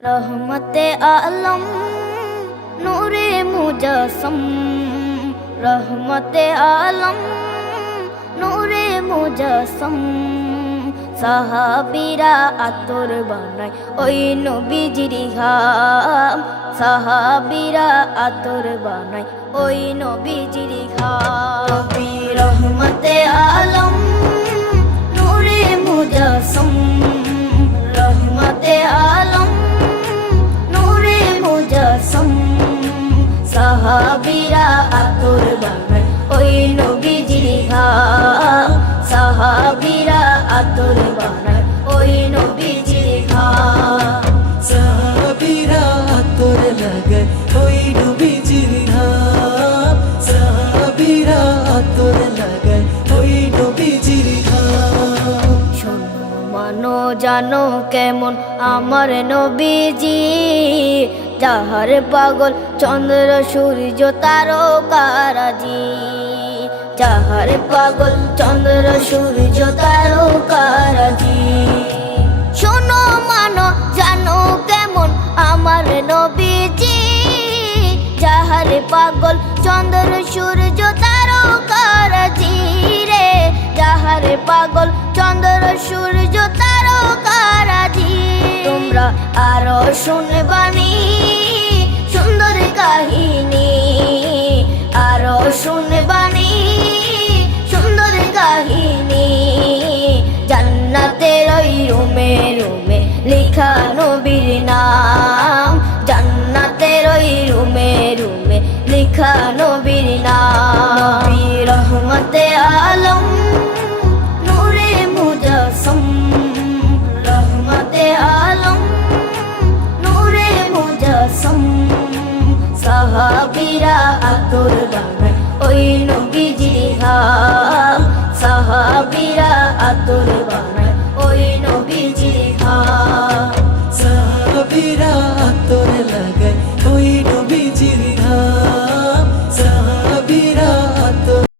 रहमते आलम नूरे मुजस्सम, रहमते आलम नूरे मुजस्सम। সাহাবীরা আতর বানায় ওই নবীজির ঘাম, সাহাবীরা আতর বানায় ওই নবীজির ঘাম। নবী রহমতে আলম নূরে মুজস্সম, রহমতে আলম নূরে মুজস্সম। সাহাবীরা আতর বানায় ওই নবীজির ঘাম, সাহাবীরা আতর বানায় ওই নবীজির ঘাম। সাহাবীরা আতর লাগায় ওই নবীজির ঘাম, সাহাবীরা আতর লাগায় ওই নবীজির ঘাম। শোনো মানো জানো কেমন আমার নবীজি, যাহার পাগল চন্দ্র সূর্য তারকারাজি, যাহার পাগল চন্দ্র সূর্য তারকারাজি। শোনো মানো জানো কেমন আমার নবীজি, যাহার পাগল চন্দ্র সূর্য তারকারাজি রে, যাহার পাগল চন্দ্র সূর্য তারকারাজি। তোমরা আরো শুনবানি সুন্দর কাহিনী, আরো শুনবানি সুন্দর কাহিনী। জান্নাতের ওই রুমে রুমে লেখা নবীর নাম, জান্নাতের ওই রুমে রুমে লেখা নবীর নাম। নবী রহমতে আলম নূরে মুজস্সম, রহমতে আলম নূরে মুজস্সম। সাহাবীরা আতর বানায় ওই নবীজির ঘাম, সাহাবীরা আতর বানায় ওই নবীজির ঘাম। সাহাবীরা আতর